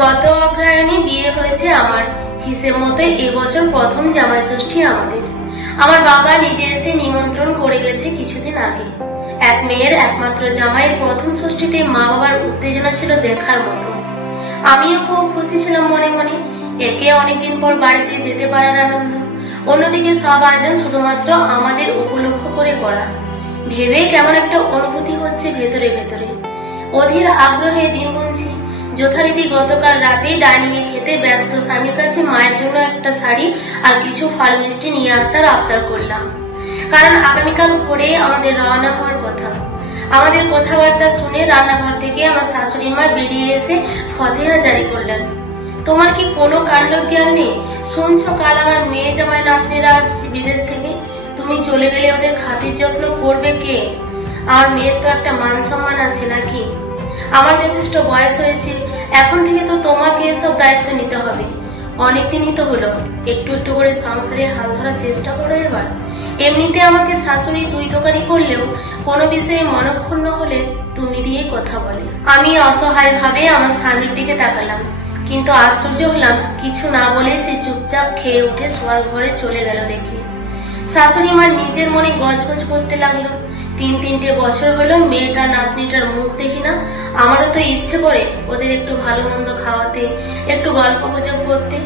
গত অগ্রহায়ণে বিয়ে হয়েছে আমার। হিসেব মতো এবছর প্রথম জামাই ষষ্ঠী আমাদের। আমার বাবা নিজে এসে নিমন্ত্রণ করে গেছে কিছুদিন আগে। এক মেয়ের একমাত্র জামাইয়ের প্রথম ষষ্ঠীতে মা বাবার উত্তেজনা ছিল দেখার মতো। আমিও খুব খুশি ছিলাম মনে মনে, একে অনেকদিন পর বাড়িতে যেতে পারার আনন্দ। অন্যদিকে সব আয়োজন শুধুমাত্র আমাদের উপলক্ষ করে করা, ভেবে কেমন একটা অনুভূতি হচ্ছে ভেতরে ভেতরে। অধীর আগ্রহে দিন গুনছি। যথারীতি গতকাল রাতে ডাইনিং এ খেতে ব্যস্ত স্বামীর কাছে মায়ের জন্য একটা শাড়ি আর কিছু ফল মিষ্টি নিয়ে আসার আবদার করলাম, কারণ আগামীকাল ভোরে আমাদের রওনা হওয়ার কথা। আমাদের কথাবার্তা শুনে রান্নাঘর থেকে আমার শাশুড়ি মা বেরিয়ে এসে ফতেহা জারি করলেন। তোমার কি কোনো কাণ্ড জ্ঞান নেই? শুনছো কাল আমার মেয়ে জামাই নাতনিরা আসছে বিদেশ থেকে, তুমি চলে গেলে ওদের খাতির যত্ন করবে কে? আমার মেয়ের তো একটা মান সম্মান আছে নাকি? আমার যথেষ্ট বয়স হয়েছে, এখন থেকে তো তোমাকে এসব দায়িত্ব নিতে হবে। অনেকদিনই তো হলো, একটু একটু করে সংসারে হাল ধরার চেষ্টা করো এবার। এমনিতে আমাকে শাশুড়ি দুই দোকানি করলেও কোনো বিষয়ে মনক্ষুণ্ণ হলে তুমি দিয়ে কথা বলে। আমি অসহায় ভাবে আমার স্বামীর দিকে তাকালাম, কিন্তু আশ্চর্য হলাম কিছু না বলে সে চুপচাপ খেয়ে উঠে শোয়ার ঘরে চলে গেল। দেখে শাশুড়ি মা নিজের মনে গজগজ করতে লাগলো, তিনটে বছর হলো মেয়েটার নাতনিটার মুখ দেখি না। আমারও তো ইচ্ছে করে ওদের একটু ভালো মন্দ খাওয়াতে, একটু গল্প গুজব করতে।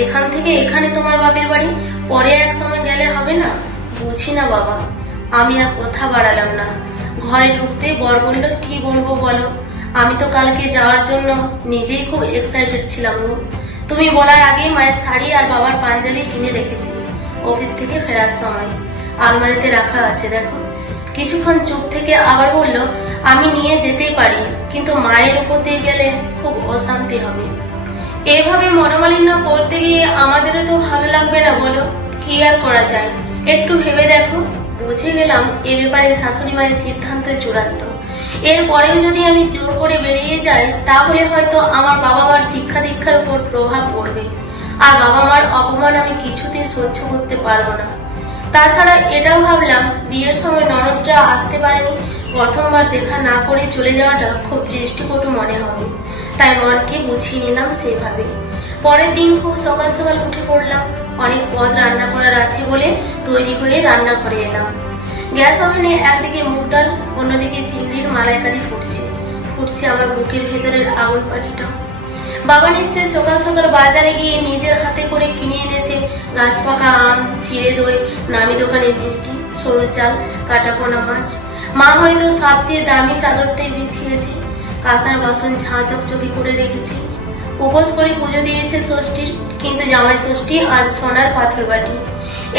এখান থেকে এখানে তোমার বাপের বাড়ি, পরে এক সময় গেলে হবে না? বুঝি না বাবা। আমি আর কথা বাড়ালাম না। ঘরে ঢুকতে বর বলল, কি বলবো বলো? আমি তো কালকে যাওয়ার জন্য নিজেই খুব এক্সাইটেড ছিলাম গো। তুমি বলার আগে মায়ের শাড়ি আর বাবার পাঞ্জাবি কিনে রেখেছি, অফিস থেকে ফেরার সময় আলমারিতে রাখা আছে, দেখো। কিছুক্ষণ চুপ থেকে আবার বলল, আমি নিয়ে যেতেই পারি, কিন্তু মায়ের উপর দিয়ে গেলে খুব অশান্তি হবে। এভাবে মনোমালিন্য করতে গিয়ে আমাদেরও তো ভালো লাগবে না, বলো। কি আর করা যায়, একটু ভেবে দেখো। বুঝে গেলাম এ ব্যাপারে শাশুড়ি মায়ের সিদ্ধান্ত চূড়ান্ত। এরপরেও যদি আমি জোর করে বেরিয়ে যাই, তাহলে হয়তো আমার বাবা মার শিক্ষা দীক্ষার উপর প্রভাব পড়বে, আর বাবা মার অপমান আমি কিছুতেই সহ্য করতে পারবো না। তাছাড়া এটাও ভাবলাম, বিয়ের সময় ননদরা আসতে পারেনি, প্রথমবার দেখা না করে চলে যাওয়াটা খুব দৃষ্টিকটু মনে হবে। তাই মনকে বুঝিয়ে নিলাম সেভাবে। পরের দিন খুব সকাল সকাল উঠে পড়লাম। অনেক পদ রান্না করার আছে বলে তৈরি হয়ে রান্নাঘরে এলাম। গ্যাস ওভেনে একদিকে মুগ ডাল, অন্যদিকে চিংড়ির মালাইকারি ফুটছে আমার বুকের ভেতরের আগুন পাখিটা। বাবা নিশ্চয় সকাল সকাল বাজারে গিয়ে নিজের হাতে করে কিনে এনেছে গাছ পাকা আম, চিড়ে দই, নামি দোকানের মিষ্টি, সরু চাল, কাটাপোনা মাছ। মা হয়তো সবচেয়ে দামি চাদরটাই বিছিয়েছে, কাঁসার বাসন ঝাঁ চকচকে করে রেখেছে। উপোস করে পুজো দিয়েছে ষষ্ঠীর, কিন্তু জামাই ষষ্ঠী আজ সোনার পাথর বাটি।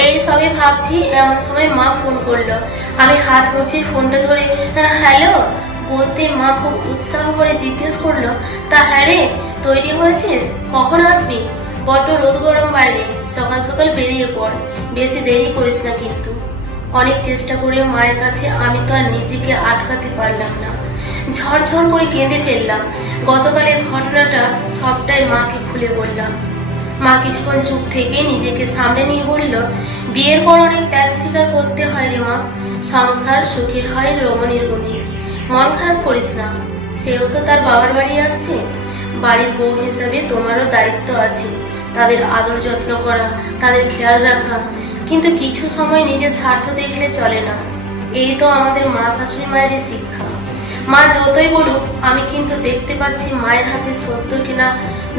এই সবে ভাবছি, এমন সময় মা ফোন করলো। আমি হাত মুছে ফোনটা ধরে হ্যালো বলতে মা খুব উৎসাহ করে জিজ্ঞেস করলো, তা হ্যাঁ রে, তৈরি হয়েছিস? কখন আসবি? বড্ড রোদ গরম বাইরে, সকাল সকাল বেরিয়ে পড়, বেশি দেরি করিস না কিন্তু। অনেক চেষ্টা করে মায়ের কাছে আমি তো আর নিজেকে আটকাতে পারলাম না, ঝরঝর করে কেঁদে ফেললাম। গতকালের ঘটনাটা সবটাই মাকে খুলে বললাম। মা কিছুক্ষণ চুপ থেকে নিজেকে সামনে নিয়ে বলল, বিয়ের পর অনেক ত্যাগ স্বীকার করতে হয় রে মা, সংসার সুখের হয় রমণীর গুণে। মন খারাপ করিস না, সেও তো তার বাবার বাড়ি আসছে। বাড়ির বউ হিসাবে তোমারও দায়িত্ব আছে, তাদের আদর যত্ন করা, তাদের খেয়াল রাখা। কিন্তু কিছু সময় নিজের স্বার্থ দেখলে চলে না। এই তো আমাদের মা শাশুড়ি মায়ের শিক্ষা। মা যতই বলুক, আমি কিন্তু দেখতে পাচ্ছি মায়ের হাতে সদ্য কিনা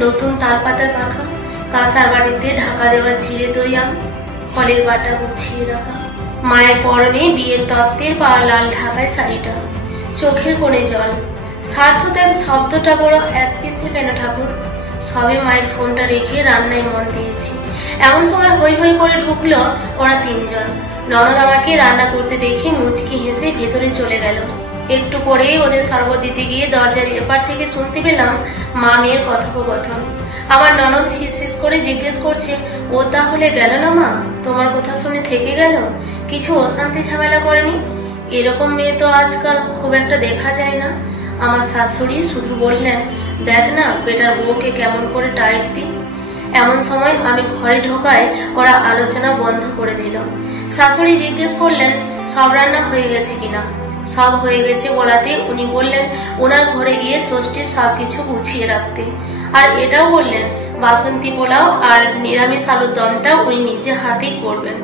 নতুন তাল পাতার পাখা, কাঁসার বাড়িতে ঢাকা দেওয়া চিড়ে দই আম, ফলের বাটা গুছিয়ে রাখা, মায়ের পরনে বিয়ের তত্ত্বের পাওয়া লাল ঢাকায় শাড়িটা, চোখের কোণে জল। স্বার্থ ত্যাগ শব্দটা বড় এক পিসে কেন ঠাকুর? সবে মায়ের ফোনটা রেখে রান্নায় মন দিয়েছি। এমন সময় হই হই করে ঢুকলো ওরা তিনজন। ননদ আমাকে রান্না করতে দেখে মুচকি হেসে ভেতরে চলে গেল। একটু পরেই ওদের শরবত দিতে গিয়ে দরজার এপার থেকে শুনতে পেলাম মা মেয়ের কথোপকথন। আমার ননদ ফিস করে জিজ্ঞেস করছে, ও তাহলে গেল না মা? তোমার কথা শুনে থেকে গেল? কিছু অশান্তি ঝামেলা করেনি? এরকম মেয়ে তো আজকাল খুব একটা দেখা যায় না। আমার শাশুড়ি শুধু বললেন, দেখ না বেটার বউকে কেমন করে টাইট দিই। এমন সময় আমি ঘরে ঢোকায় ওরা আলোচনা বন্ধ করে দিল। শাশুড়ি জিজ্ঞেস করলেন, সব রান্না হয়ে গেছে কিনা? সব হয়ে গেছে বলাতে উনি বললেন ওনার ঘরে গিয়ে ষষ্ঠীর সবকিছু গুছিয়ে রাখতে, আর এটাও বললেন বাসন্তী পোলাও আর নিরামিষ আলুর দমটা উনি নিজে হাতেই করবেন।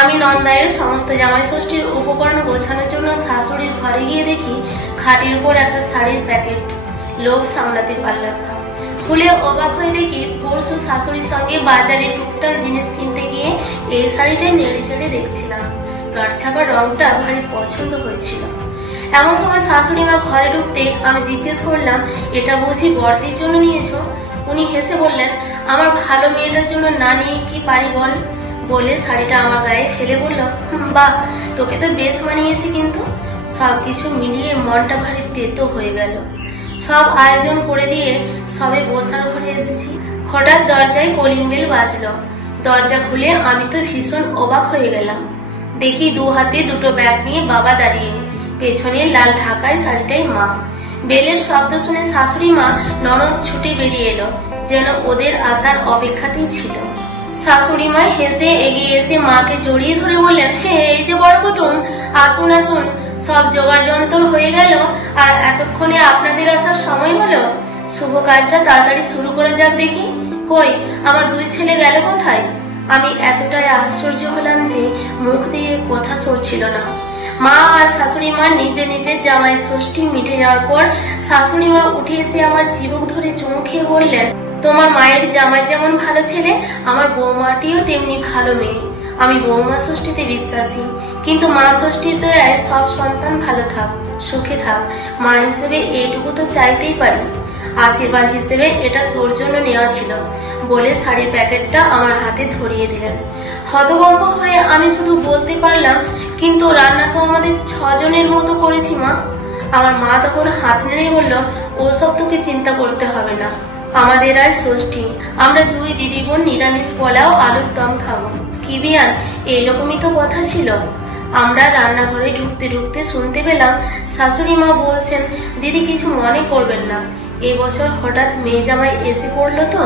আমি নন্দায়ের সমস্ত জামাই ষষ্ঠীর উপকরণ গোছানোর জন্য শাশুড়ির ঘরে গিয়ে দেখি খাটের উপর একটা শাড়ির প্যাকেট। লোভ সামলাতে পারলাম না, খুলে অবাক হয়ে দেখি পরশু শাশুড়ির সঙ্গে বাজারে টুকটাক জিনিস কিনতে গিয়ে এই শাড়িটাই নেড়ে চেড়ে দেখছিলাম। গাঢ় রংটা ভারী পছন্দ হয়েছিল। এমন সময় শাশুড়ি মা ঘরে ঢুকতে আমি জিজ্ঞেস করলাম, এটা বুঝি বর্দির জন্য নিয়েছো? উনি হেসে বললেন, আমার ভালো মেয়েটার জন্য না নিয়ে কি পারি বল। বলে শাড়িটা আমার গায়ে ফেলে বলল, বাহ, তোকে তো বেশ মানিয়েছে। কিন্তু সবকিছু মিলিয়ে মনটা ভারী তেতো হয়ে গেল। সব আয়োজন করে দিয়ে সবে বসার ঘরে এসেছি, হঠাৎ দরজায় কলিং বেল বাজলো। দরজা খুলে আমি তো ভীষণ অবাক হয়ে গেলাম। দেখি দু হাতে দুটো ব্যাগ নিয়ে বাবা দাঁড়িয়ে, পেছনে লাল ঢাকায় শাড়িটাই মা। বেলের শব্দ শুনে শাশুড়ি মা ননদ ছুটে বেরিয়ে এলো, যেন ওদের আসার অপেক্ষাতেই ছিল। শাশুড়ি মা হেসে এগিয়ে এসে মাকে জড়িয়ে ধরে বললেন, হে এই যে বড় কুটুম, আসুন আসুন, সব জোগাড় যন্ত্র হয়ে গেল আর এতক্ষণে আপনাদের আসার সময় হলো। শুভ কাজটা তাড়াতাড়ি শুরু করে যাক দেখি। কই আমার দুই ছেলে গেল কোথায়? আমি এতটাই আশ্চর্য হলাম যে মুখ দিয়ে কথা সরছিল না। মা আর শাশুড়ি মা নিজে নিজে জামাই ষষ্ঠী মিটে যাওয়ার পর শাশুড়ি মা উঠে এসে আমার চিবুক ধরে চুমু খেয়ে বললেন, তোমার মায়ের জামাই যেমন ভালো ছেলে, আমার বৌমাটিও তেমনি ভালো মেয়ে। আমি বৌমা ষষ্ঠীতে বিশ্বাসী, কিন্তু মা ষষ্ঠীর দয়ায় সব সন্তান ভালো থাক, সুখে থাক। মা হিসেবে এইটুকু তো চাইতেই পারি। আশীর্বাদ হিসেবে এটা তোর জন্য নেওয়া ছিল, বলে শাড়ির প্যাকেটটা আমার হাতে ধরিয়ে দিলেন। হতভম্ব হয়ে আমি শুধু বলতে পারলাম, কিন্তু রান্না তো আমাদের 6 জনের মতো করেছি মা। আমার মা তখন হাত নেড়ে বলল, ওসব তোকে চিন্তা করতে হবে না, আমাদের আজ ষষ্ঠী, আমরা দুই দিদি বোন নিরামিষ পোলাও আলুর দম খাবো। কি বিয়ান, এইরকমই তো কথা ছিল। আমরা রান্নাঘরে ঢুকতে ঢুকতে শুনতে পেলাম শাশুড়ি মা বলছেন, দিদি কিছু মনে করবেন না, এবছর হঠাৎ মেয়ে জামাই এসে পড়লো তো,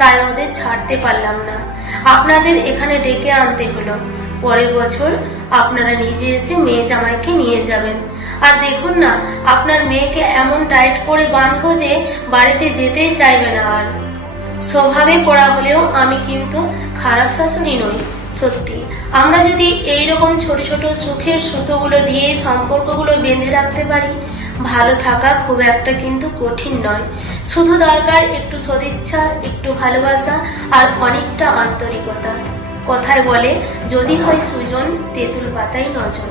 তাই ওদের ছাড়তে পারলাম না, আপনাদের এখানে ডেকে আনতে হলো। পরের বছর আপনারা নিজে এসে মেয়ে জামাইকে নিয়ে যাবেন। আর দেখুন না, আপনার মেয়েকে এমন টাইট করে বাঁধবো যে বাড়িতে যেতেই চাইবে না আর। স্বভাবে পড়া হলেও আমি কিন্তু খারাপ শাশুড়ি নই। সত্যি, আমরা যদি এইরকম ছোট ছোট সুখের সুতোগুলো দিয়ে সম্পর্কগুলো বেঁধে রাখতে পারি, ভালো থাকা খুব একটা কিন্তু কঠিন নয়। শুধু দরকার একটু সদিচ্ছা, একটু ভালোবাসা আর অনেকটা আন্তরিকতা। কথায় বলে, যদি হয় সুজন, তেঁতুল পাতায় নজন।